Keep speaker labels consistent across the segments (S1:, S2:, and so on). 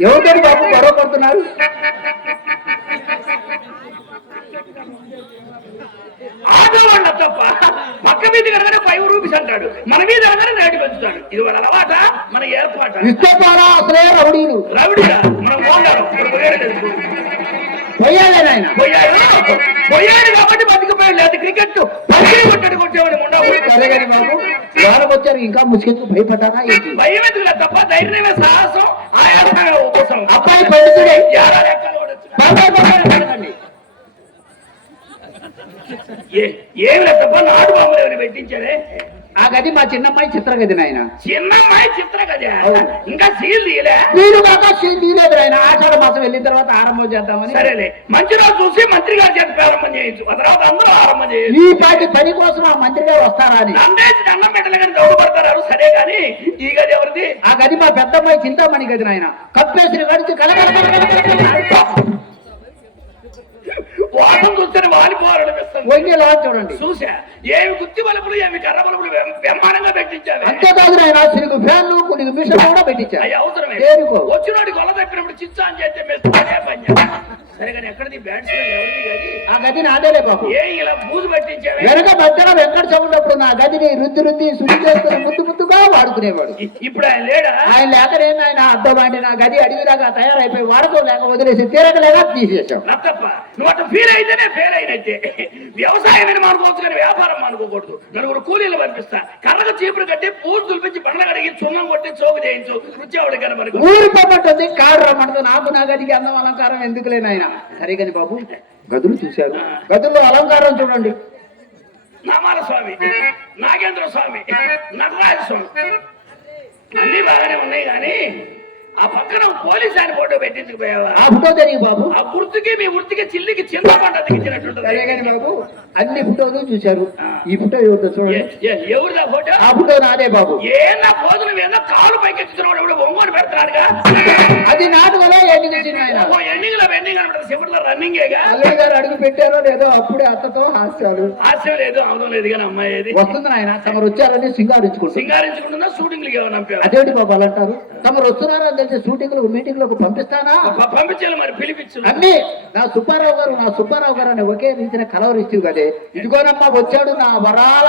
S1: ఎవరికని బాబు గొడవ పడుతున్నారు?
S2: ఆడవాళ్ళ తప్ప పక్క మీద కనుక ఫైవ్ రూపీస్ అంటాడు. మన మీద కనుక రేటు పెంచుతాడు. ఇది వాళ్ళ అలవాట మన ఏర్పాట.
S1: ఇష్టపారా అసలే రౌడీలు.
S2: రవిడిగా మనం పోయాడు.
S1: పోయాలే
S2: పోయాడు పోయాడు కాబట్టి బతికిపోయాడు. లేదు క్రికెట్ పక్కన కొట్టాడు కొట్టేవాడు ఉండవు
S1: సరే కానీ బాబు వాళ్ళకి వచ్చారు ఇంకా ముసుకెత్తుకు భయపడ్డానా
S2: భయం ఎందుకు తప్ప ధైర్యమే సాహసం.
S1: అబ్బాయి పండితుడే
S2: యారా లేదు తప్ప? నాటు బాబులు ఎవరు పెట్టించారే?
S1: ఆ గది మా చిన్నమ్మాయి చిత్రగది నాయన.
S2: చిన్నమ్మాయి చిత్ర కదా
S1: అవును.
S2: ఇంకా సీల్ తీయలే?
S1: మీరు కాక తీయలేదు నాయన. ఆషాఢ మాసం వెళ్ళిన తర్వాత ఆరంభం చేద్దామని.
S2: సరేలే. మంచి రోజు చూసి మంత్రి గారి చేత ప్రారంభం చేయొచ్చు ఆ తర్వాత అందరూ ఆరంభం చేయొచ్చు
S1: ఈ పాటి పని కోసం ఆ మంత్రి గారు వస్తారా అని.
S2: దండేసి దండం పెట్టలే కానీ దౌడపడతారు సరే కానీ ఈ గది ఎవరిది?
S1: ఆ గది మా పెద్దమ్మాయి చింతామణి గది నాయన. కప్పేసి గడిచి కలగల
S2: వాసం చూస్తే వాలిపోవాలనిపిస్తుంది
S1: వంగి లాగా చూడండి?
S2: చూసా. ఏమి గుత్తి బలుపులు ఏమి కర్ర బలుపులు బ్రహ్మ- బ్రహ్మాండంగా పెట్టించావే.
S1: అంతేకాదు నాయన సిరుగు ఫ్యాన్లు కొన్ని మిషన్ కూడా పెట్టించారు
S2: అవి అవసరమే? వచ్చినోడి కొల తప్పినప్పుడు చిచ్చా అని చేస్తే మెస్తానే పని. సరే కానీ ఎక్కడిది? బ్యాట్స్మెన్ ఎవరిది గది?
S1: ఆ గది నాదేలే బాబు.
S2: ఏ ఇలా పెట్టించావే?
S1: వెనక మధ్యన వెంకట చౌండప్పుడు నా గదిని రుద్ది రుద్ది శుద్ధి చేసుకుని ముద్దు ముద్దుగా వాడుకునేవాడు.
S2: ఇప్పుడు ఆయన లేడా?
S1: ఆయన లేకనేంది ఆయన అద్దం అంటే నా గది అడవిలాగా తయారైపోయి వాడకం లేక వదిలేసి తీరకలేక
S2: నత్తప్ప నువ్వు అట్లా ఫీల్ అయితేనే ఫెయిల్ అయినట్టే వ్యవసాయం అని అనుకోవచ్చు కానీ వ్యాపారం అనుకోకూడదు నలుగురు కూలీలు పంపిస్తా. కర్రకు చీపురు కట్టి పూజ తులిపించి పండ్ల కడిగి చున్నం కొట్టి చోకు చేయించు. రుచేవాడు కానీ మనకు
S1: ఊరు పొమ్మంటుంది కాడు రమ్మంటుంది. నాకు నా గదికి అందం అలంకారం ఎందుకులే నాయన సరే కానీ బాబు గదులు చూశారు. గదుల్లో అలంకారం చూడండి.
S2: నామాల స్వామి నాగేంద్ర స్వామి నటరాజ స్వామి. అన్ని బాగానే ఉన్నాయి కానీ ఆ పక్కన పోలీస్ ఆయన ఫోటో పెట్టించుకుపోయావా
S1: ఆ ఫోటో తెలియ బాబు?
S2: ఆ గుర్తుకి మీ వృత్తికి చిల్లికి చింతపంట అతికించినట్టుంటది
S1: కానీ బాబు అన్ని ఫోటోలు చూశారు. ఈ ఫోటో ఎవరిదో చూడండి.
S2: ఎవరిదా ఫోటో?
S1: ఆ ఫోటో నాదే బాబు.
S2: ఏనా పోతులు ఏదో కాలు పైకెత్తుతున్నాడు ఇప్పుడు ఒంగోలు పెడతాడుగా
S1: అది నాటుకలో ఆయన.
S2: ఓ ఎండింగ్లో ఎండింగ్ అనబడదు శివుడిలో రన్నింగేగా
S1: అల్లుడి గారు అడుగు పెట్టారో లేదో అప్పుడే అత్తతో హాస్యాలు.
S2: హాస్యం లేదు అవడం లేదు కానీ అమ్మాయి ఏది
S1: వస్తుంది నాయన తమరు వచ్చారని సింగారించుకుంటుంది.
S2: సింగారించుకుంటుందా? షూటింగ్ ఏమైనా?
S1: అదేంటి బాబు అలా అంటారు? తమరు వస్తున్నారని తెలిసి షూటింగ్లకు మీటింగ్లకు పంపిస్తానా?
S2: పంపించాలి మరి పిలిపించు
S1: అన్ని నా సుబ్బారావు గారు నా సుబ్బారావు గారు అని ఒకే రీతిన కలవరిస్తూ కదే. ఇదిగోనమ్మా వచ్చాడు నా వరాల.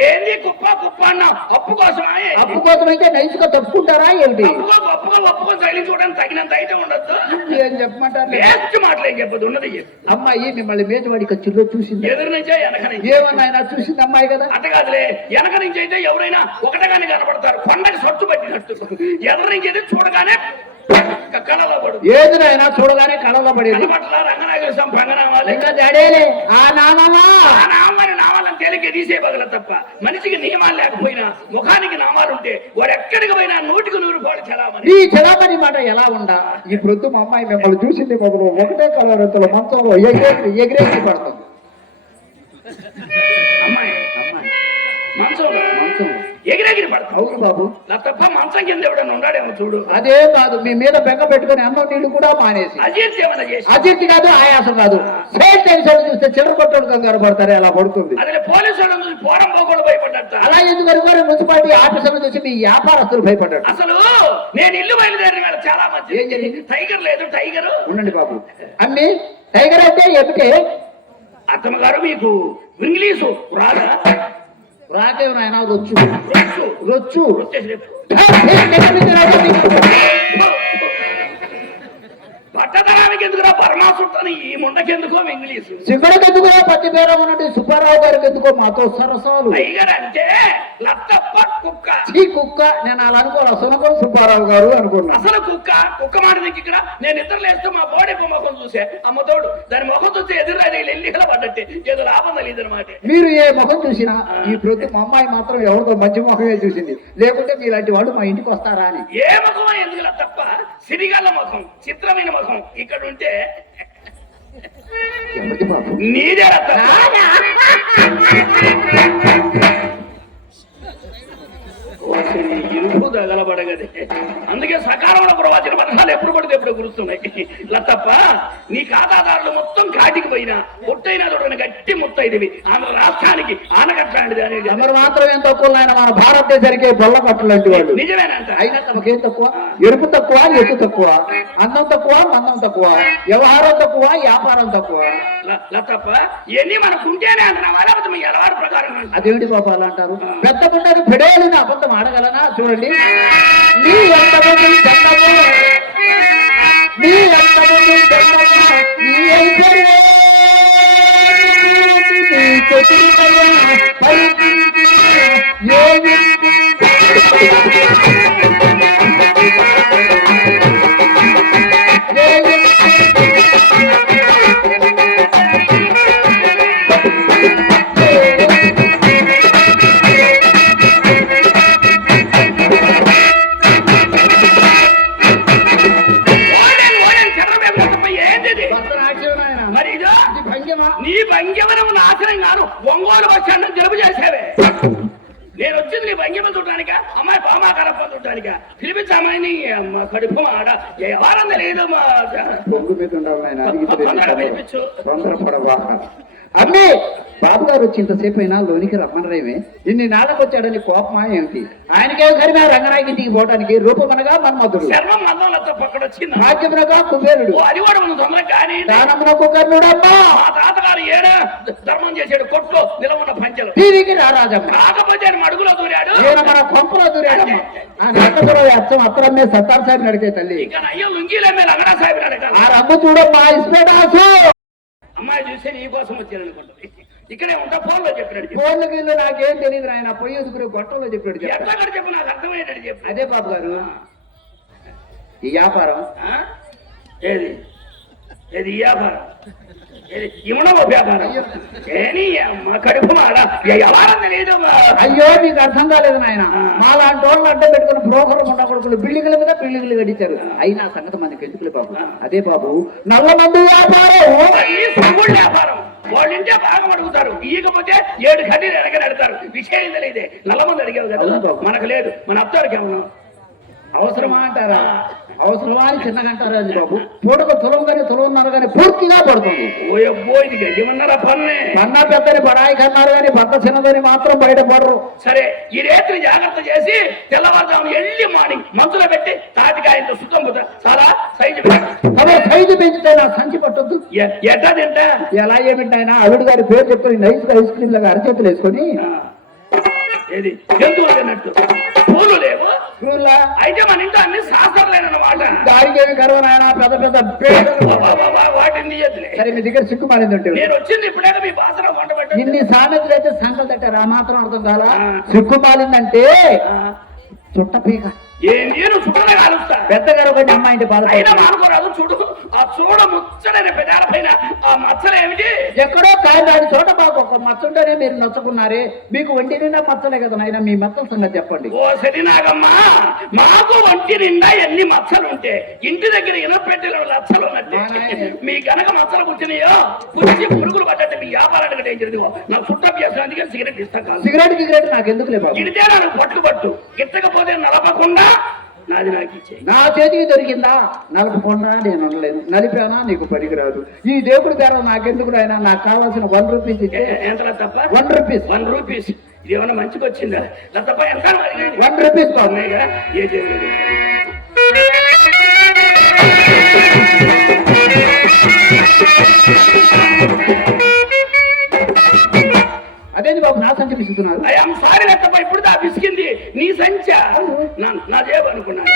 S2: ఏంది కుప్ప కుప్ప అన్న? అప్పు కోసం
S1: అప్పు కోసం అయితే నైస్గా తప్పుకుంటారా
S2: అప్పుకో ఒప్పుకో ఒప్పుకో శైలి చూడడానికి తగినంత అయితే ఉండొద్దు?
S1: ఏం చెప్పమంటారు
S2: వేస్ట్ మాటలేం చెప్పదు ఉన్నది.
S1: అమ్మాయి మిమ్మల్ని మేజవాడి ఖర్చులో చూసింది?
S2: ఎదురు నుంచే వెనక నుంచి.
S1: ఏమన్నా ఆయన చూసింది అమ్మాయి కదా?
S2: అట్ట కాదులే. వెనక నుంచి అయితే ఎవరైనా ఒకటగానే కనపడతారు. కొండకి సొట్టు పట్టినట్టు. ఎదురు నుంచి అయితే చూడగానే
S1: ఏది నాయన చూడగానే కళలో పడేది?
S2: కనపట్ల రంగనాగేశం పంగనామాలి
S1: ఇంకా జడేలే ఆ నామమా?
S2: తేలిక తీసే బగల తప్ప మనిషికి నియమాలు లేకపోయినా ముఖానికి నామాలు ఉంటే వాడు ఎక్కడికి పోయినా నూటికి నూరు పాలు చలామని
S1: ఈ చలామణి మాట ఎలా ఉండా? ఈ ప్రొద్దు మా అమ్మాయి మిమ్మల్ని చూసింది మొదలు ఒకటే కలవరంతలో మంచంలో ఎగిరేసి ఎగిరేసి పడుతుంది.
S2: అమ్మాయి
S1: అమ్మాయి
S2: మంచంలో ఎగిరెగిరి పడతావు.
S1: అవును బాబు.
S2: నా తప్ప మంచం కింద ఎవడన్నా ఉన్నాడేమో చూడు.
S1: అదే కాదు మీ మీద బెంగ పెట్టుకుని అన్నం నీళ్ళు కూడా మానేసి.
S2: అజీర్తి ఏమైనా చేసి
S1: అజీర్తి కాదు ఆయాసం కాదు. సేల్ టెన్షన్ చూస్తే చిల్లర కొట్టడు కంగారు పడతారే అలా పడుతుంది
S2: అదే పోలీసు వాళ్ళ నుంచి పోరం పోకూడదు భయపడ్డట
S1: అలా ఎందుకు అనుకోని మున్సిపాలిటీ ఆఫీసర్లు చూసి మీ వ్యాపారస్తులు భయపడ్డాడు
S2: అసలు నేను ఇల్లు బయలుదేరిన వేళ చాలా మంచి
S1: ఏం జరిగింది?
S2: టైగర్ లేదు టైగర్.
S1: ఉండండి బాబు. అమ్మి టైగర్ అయితే ఎపిటే
S2: అత్తమ్మ గారు మీకు ఇంగ్లీషు రాదా?
S1: రాకేవ్ నాయన రొచ్చు
S2: రొచ్చు
S1: రొచ్చు.
S2: పట్టదనానికి ఎందుకురా పరమాసుట్టాను ఈ ముండకెందుకో ఇంగ్లీషు?
S1: శివుడికి ఎందుకో పత్తి పేర ఉన్నట్టు సుబ్బారావు గారికి ఎందుకో మాతో సరసాలు?
S2: అంటే లత్తప్ప కుక్క.
S1: ఈ కుక్క నేను అలా అనుకోను. అసలు సుబ్బారావు గారు అనుకున్నా.
S2: అసలు కుక్క కుక్క మాట నీకు ఇక్కడ? నేను ఇద్దరు లేస్తూ మా బోడి ముఖం చూసే. అమ్మతోడు దాని ముఖం చూస్తే ఎదురు అది ఎల్లికల పడ్డట్టే. ఏదో లాభం తెలియదు అనమాట
S1: మీరు ఏ ముఖం చూసినా ఈ ప్రతి మా అమ్మాయి మాత్రం ఎవరికో మంచి ముఖమే చూసింది. లేకుంటే మీలాంటి వాళ్ళు మా ఇంటికి వస్తారా అని.
S2: ఏ ముఖం ఎందుకులా తప్ప సిరిగల్ల ముఖం చిత్రమైన ముఖం. ఇక్కడ ఉంటే నీదే ఇరుపు తగలబడగదే అందుకే సకాలంలో ప్రవచన పథకాలు ఎప్పుడు పడితే ఇప్పుడే గురుస్తున్నాయి. లతప్ప నీ ఖాతాదారులు మొత్తం కాటికి పోయినా ముట్టైనా చూడని గట్టి ముట్టయిదివి ఆంధ్ర రాష్ట్రానికి ఆనగట్లాంటిది అనేది
S1: తమరు మాత్రం ఏం తక్కువ ఆయన మన భారతదేశానికి బొల్ల పట్టులాంటి వాళ్ళు.
S2: నిజమేనంట
S1: అయినా తమకేం తక్కువ? ఎరుపు తక్కువ ఎత్తు తక్కువ? అందం తక్కువ మందం తక్కువ? వ్యవహారం తక్కువ వ్యాపారం తక్కువ?
S2: లతప్ప ఇవన్నీ మనకుంటేనే అంటున్నావా? లేకపోతే మీ అలవాటు ప్రకారం?
S1: అదేమిటి బాబు అలా అంటారు? పెద్ద గుండెని పిడేలిన అబద్ధం ఆడగలనా చూడండి. నీ ఎంతమంది జన్మము నీ ఎంతమంది జన్మము నీ ఐశ్వర్యం నీ
S2: నీ భంగ్యవరం నాశనం కాను ఒంగోలు స్టాండ్ జలుబు చేసేవే. నేను వచ్చింది నీ భంగ్యమ చూడటానిక? అమ్మాయి పామాకరప్ప చూడటానిక? పిలిపించి అమ్మాయిని. అమ్మ కడుపు ఆడ. ఎవరం లేదు మా పిలిపించు.
S1: అమ్మే! బాబు గారు వచ్చి ఇంతసేపు అయినా లోనికి రమ్మనరేమే. ఇన్ని నాళ్ళకు వచ్చాడని కోపమా ఏమిటి? ఆయనకే కరిమే రంగనాయకి ఇంటికి పోవడానికి రూపమనగా మన్మధుడు. భాగ్యమునగా కుబేరుడు. దానమునకు కర్ణుడమ్మా
S2: మా తాతగారు ఏడ ధర్మం చేసాడు కొట్లో నిలవున్న పంచలు.
S1: దీనికి రారాజమ్మ
S2: కాకపోతే అడుగులో దూరాడు?
S1: ఈయన మన కొంపలో దూరాడమ్మ. ఆ నక్కసులో అచ్చం అత్తరమ్మే సత్తార్ సాహెబ్ నడిచే తల్లి.
S2: ఇంకా అయ్యో లంగడా సాహిబ్ అడగాలి.
S1: ఆ రమ్మ చూడమ్మా ఇస్పేటాసు!
S2: చూస్తే నీ కోసం వచ్చాను అనుకుంటుంది. ఇక్కడే ఉంటా ఫోన్లో చెప్పినట్టు చెప్పు.
S1: ఫోన్ల కింద నాకేం తెలియదు ఆయన పొయ్యి ఎదుగురు గొట్టంలో చెప్పాడు చెప్పాడు
S2: ఎట్లా చెప్పు నాకు అర్థమయ్యేటట్టు చెప్పు.
S1: అదే బాబు గారు ఈ వ్యాపారం?
S2: ఏది? ఏది ఈ వ్యాపారం? వ్యాపారం? ఏని అమ్మ కడుపు మాడ? ఎవరం తెలియదు
S1: అయ్యో నీకు అర్థం కాలేదు నాయన. మాలాంటి వాళ్ళు అడ్డం పెట్టుకుని బ్రోకర్ ఉండకూడదు బిల్డింగ్ల మీద బిల్డింగ్లు కట్టించారు. అయినా సంగతి మనకి ఎందుకులే బాబు? అదే బాబు నల్ల మందు వ్యాపారం.
S2: వ్యాపారం. భాగం అడుగుతారు. ఇకపోతే ఏడు వెనక నడతారు విషయం తెలియదే. నల్లమంది అడిగావు
S1: అవును
S2: కదా. మనకు లేదు. మన అత్తారికి ఏమన్నా
S1: అవసరమా అంటారా? అవసరమా అని చిన్నగా అంటారా అది బాబు? పూటకు తులం కానీ తులన్నారు కానీ పూర్తిగా పడుతుంది.
S2: ఓయబ్బో ఇది పన్నే?
S1: పన్నా పెద్దని బడాయి కన్నారు కానీ భర్త చిన్నదని మాత్రం బయట పడరు
S2: సరే ఈ రేత్రి జాగ్రత్త చేసి తెల్లవారుజాము ఎల్లి మార్నింగ్ మందులో పెట్టి తాటికాయంతో సుఖం పోతా. చాలా సైజు.
S1: అదే సైజు పెంచితే నా సంచి పట్టొద్దు.
S2: ఎ- ఎట్టా తింటా?
S1: ఎలా ఏమిటి ఆయన అల్లుడు గారి పేరు చెప్పుకొని నైస్ ఐస్ క్రీమ్ లాగా అరచేతులు వేసుకొని.
S2: ఏది? లేవు
S1: స్కూల్లా
S2: అయితే మన ఇంట్లో అన్ని శాస్త్రాలైనమాట
S1: దానికి ఏమి కరువు నాయన? పెద్ద పెద్ద.
S2: వాటిని
S1: సరే మీ దగ్గర సిక్కు మారింది
S2: నేను వచ్చింది ఇప్పుడే మీ బాసన వంట
S1: ఇన్ని సామెతలు అయితే సంకలు తట్టారు. ఆ మాత్రం అర్థం కాలా? సిక్కు మారిందంటే చుట్ట పీక.
S2: ఏ నేను చుట్టనే కాలుస్తా
S1: పెద్ద గారు ఒకటి అమ్మాయి ఇంటి బాధ
S2: అయినా మానుకోరాదు చూడు. ఆ చూడ ముచ్చడైన పెదాల పైన ఆ మచ్చలు ఏమిటి?
S1: ఎక్కడో కాయదాని చోట మాకు ఒక మచ్చుంటేనే మీరు నచ్చుకున్నారే. మీకు ఒంటి నిండా మచ్చలే కదా నాయన మీ మచ్చల సంగతి చెప్పండి.
S2: ఓ సరినాగమ్మ మాకు ఒంటి నిండా ఎన్ని మచ్చలు ఉంటే ఇంటి దగ్గర ఇనపెట్టెలు లచ్చలు ఉన్నట్టే.
S1: మా
S2: గనక మచ్చలు కూర్చున్నాయో పుచ్చి పురుగులు పడ్డట్టు మీ వ్యాపారానికి ఏం జరిగింది నాకు చుట్టం అందుకే సిగరెట్ ఇస్తా కాదు.
S1: సిగరెట్ గిగరెట్ నాకు ఎందుకులే బాబు?
S2: ఇడితే నాకు పట్టు పట్టు. గిట్టకపోతే నలపకుండా నాది నాకు ఇచ్చే
S1: నా చేతికి దొరికిందా? నలపకుండా నేను ఉండలేను నలిపానా? నీకు పనికిరాదు. ఈ దేవుడి ధర నాకెందుకు నాయన? నాకు కావాల్సిన వన్ రూపీస్
S2: ఎంత తప్ప
S1: వన్ రూపీస్
S2: వన్ రూపీస్ ఇది ఏమన్నా మంచిగా వచ్చిందా? ఎంత
S1: వన్ రూపీస్
S2: కదా ఏ.
S1: అదేంటి బాబు? నా సంచి విసుకుతున్నారు
S2: అయ్యా సారీ లెక్కపై ఇప్పుడు దా విసికింది నీ సంచ నా జేబు అనుకున్నాను.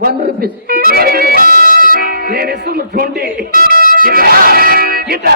S1: వన్ రూపీస్ నేను ఇస్తుంది ట్వంటీ. ఇట్లా ఇట్లా.